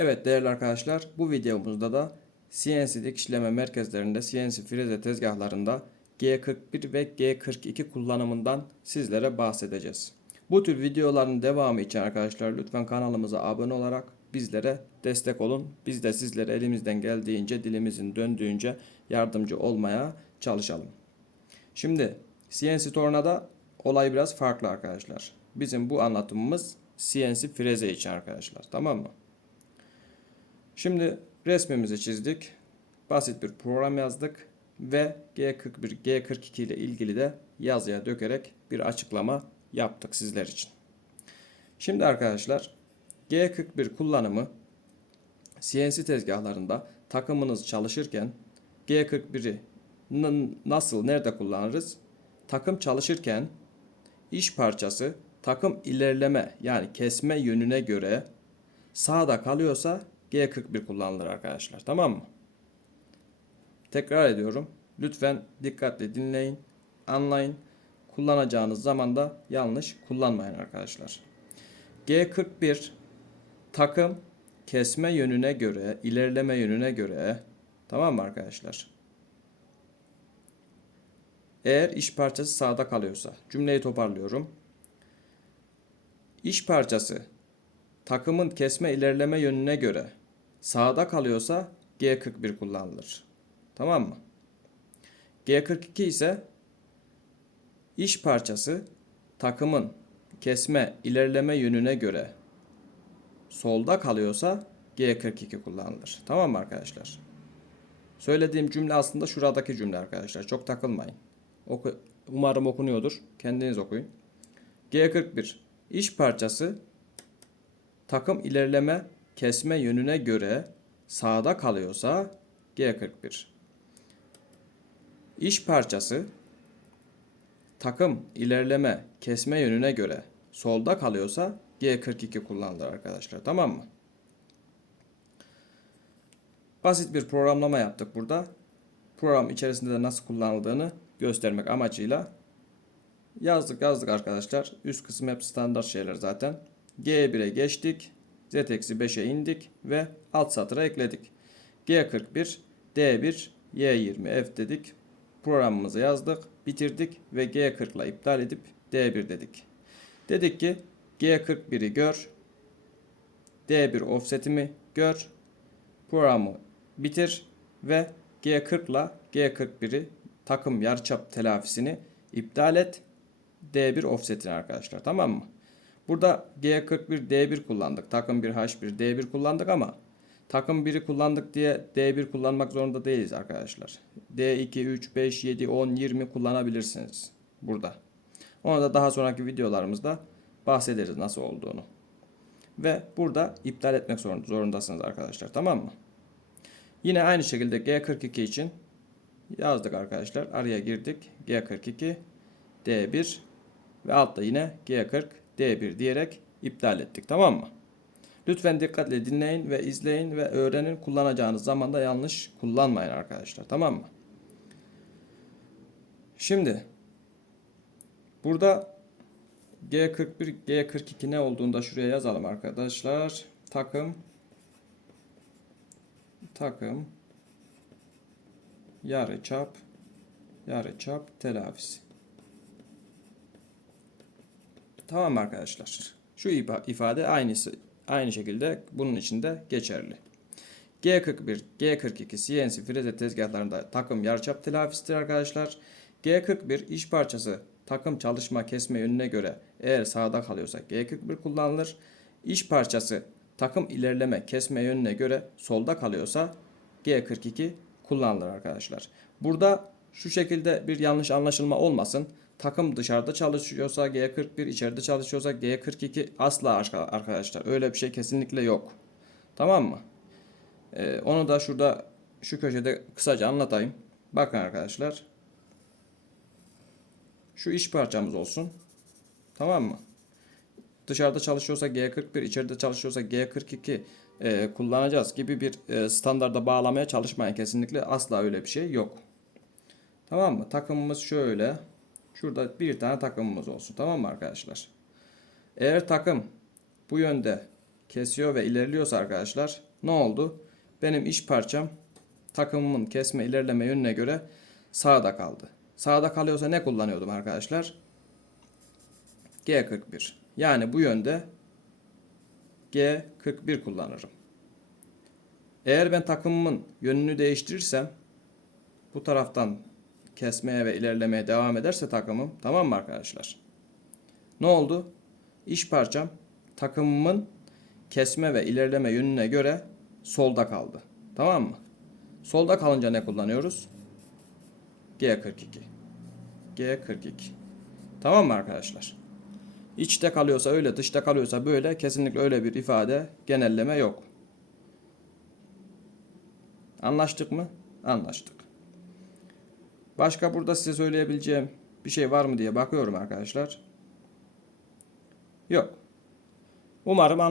Evet değerli arkadaşlar, bu videomuzda da CNC dikiş işleme merkezlerinde, CNC freze tezgahlarında G41 ve G42 kullanımından sizlere bahsedeceğiz. Bu tür videoların devamı için arkadaşlar lütfen kanalımıza abone olarak bizlere destek olun. Biz de sizlere elimizden geldiğince, dilimizin döndüğünce yardımcı olmaya çalışalım. Şimdi CNC tornada olay biraz farklı arkadaşlar. Bizim bu anlatımımız CNC freze için arkadaşlar, tamam mı? Şimdi resmimizi çizdik. Basit bir program yazdık ve G41, G42 ile ilgili de yazıya dökerek bir açıklama yaptık sizler için. Şimdi arkadaşlar G41 kullanımı CNC tezgahlarında takımınız çalışırken G41'i nasıl, nerede kullanırız? Takım çalışırken iş parçası takım ilerleme yani kesme yönüne göre sağda kalıyorsa G41 kullanılır arkadaşlar. Tamam mı? Tekrar ediyorum. Lütfen dikkatli dinleyin, anlayın. Kullanacağınız zaman da yanlış kullanmayın arkadaşlar. G41 takım kesme yönüne göre, ilerleme yönüne göre, tamam mı arkadaşlar? Eğer iş parçası sağda kalıyorsa, cümleyi toparlıyorum. İş parçası takımın kesme ilerleme yönüne göre sağda kalıyorsa G41 kullanılır. Tamam mı? G42 ise iş parçası takımın kesme ilerleme yönüne göre solda kalıyorsa G42 kullanılır. Tamam mı arkadaşlar? Söylediğim cümle aslında şuradaki cümle arkadaşlar. Çok takılmayın. Umarım okunuyordur. Kendiniz okuyun. G41 iş parçası takım ilerleme kesme yönüne göre sağda kalıyorsa G41. İş parçası takım ilerleme kesme yönüne göre solda kalıyorsa G42 kullanılır arkadaşlar. Tamam mı? Basit bir programlama yaptık burada. Program içerisinde de nasıl kullanıldığını göstermek amacıyla yazdık arkadaşlar. Üst kısım hep standart şeyler zaten. G1'e geçtik. Z-5'e indik ve alt satıra ekledik. G41, D1, Y20, F dedik. Programımızı yazdık, bitirdik ve G40 ile iptal edip D1 dedik. Dedik ki G41'i gör, D1 offsetimi gör, programı bitir ve G40 ile G41'i takım yarıçap telafisini iptal et. D1 offsetini arkadaşlar, tamam mı? Burada G41 D1 kullandık. Takım 1 H1 D1 kullandık ama takım 1'i kullandık diye D1 kullanmak zorunda değiliz arkadaşlar. D2, 3, 5, 7, 10, 20 kullanabilirsiniz burada. Onu da daha sonraki videolarımızda bahsederiz nasıl olduğunu. Ve burada iptal etmek zorundasınız arkadaşlar, tamam mı? Yine aynı şekilde G42 için yazdık arkadaşlar. Araya girdik. G42 D1 ve altta yine G40 D1 diyerek iptal ettik, tamam mı? Lütfen dikkatle dinleyin ve izleyin ve öğrenin. Kullanacağınız zaman da yanlış kullanmayın arkadaşlar, tamam mı? Şimdi burada G41 G42 ne olduğunu da şuraya yazalım arkadaşlar. Takım yarıçap telafisi. Tamam mı arkadaşlar? Şu ifade aynı şekilde bunun için de geçerli. G41, G42 CNC freze tezgahlarında takım yarıçap telafisidir arkadaşlar. G41 iş parçası takım çalışma kesme yönüne göre eğer sağda kalıyorsa G41 kullanılır. İş parçası takım ilerleme kesme yönüne göre solda kalıyorsa G42 kullanılır arkadaşlar. Burada şu şekilde bir yanlış anlaşılma olmasın. Takım dışarıda çalışıyorsa G41, içeride çalışıyorsa G42 asla arkadaşlar. Öyle bir şey kesinlikle yok. Tamam mı? Onu da şurada şu köşede kısaca anlatayım. Bakın arkadaşlar. Şu iş parçamız olsun. Tamam mı? Dışarıda çalışıyorsa G41, içeride çalışıyorsa G42 kullanacağız gibi bir standarda bağlamaya çalışmayın. Kesinlikle asla öyle bir şey yok. Tamam mı? Takımımız şöyle. Şurada bir tane takımımız olsun. Tamam mı arkadaşlar? Eğer takım bu yönde kesiyor ve ilerliyorsa arkadaşlar Ne oldu? Benim iş parçam takımımın kesme ilerleme yönüne göre sağda kaldı. Sağda kalıyorsa ne kullanıyordum arkadaşlar? G41. Yani bu yönde G41 kullanırım. Eğer ben takımımın yönünü değiştirirsem, bu taraftan kesmeye ve ilerlemeye devam ederse takımım, tamam mı arkadaşlar? Ne oldu? İş parçam takımımın kesme ve ilerleme yönüne göre solda kaldı. Tamam mı? Solda kalınca ne kullanıyoruz? G42. G42. Tamam mı arkadaşlar? İçte kalıyorsa öyle, dışta kalıyorsa böyle, kesinlikle öyle bir ifade, genelleme yok. Anlaştık mı? Anlaştık. Başka burada size söyleyebileceğim bir şey var mı diye bakıyorum arkadaşlar. Yok. Umarım anlaşılmıştır.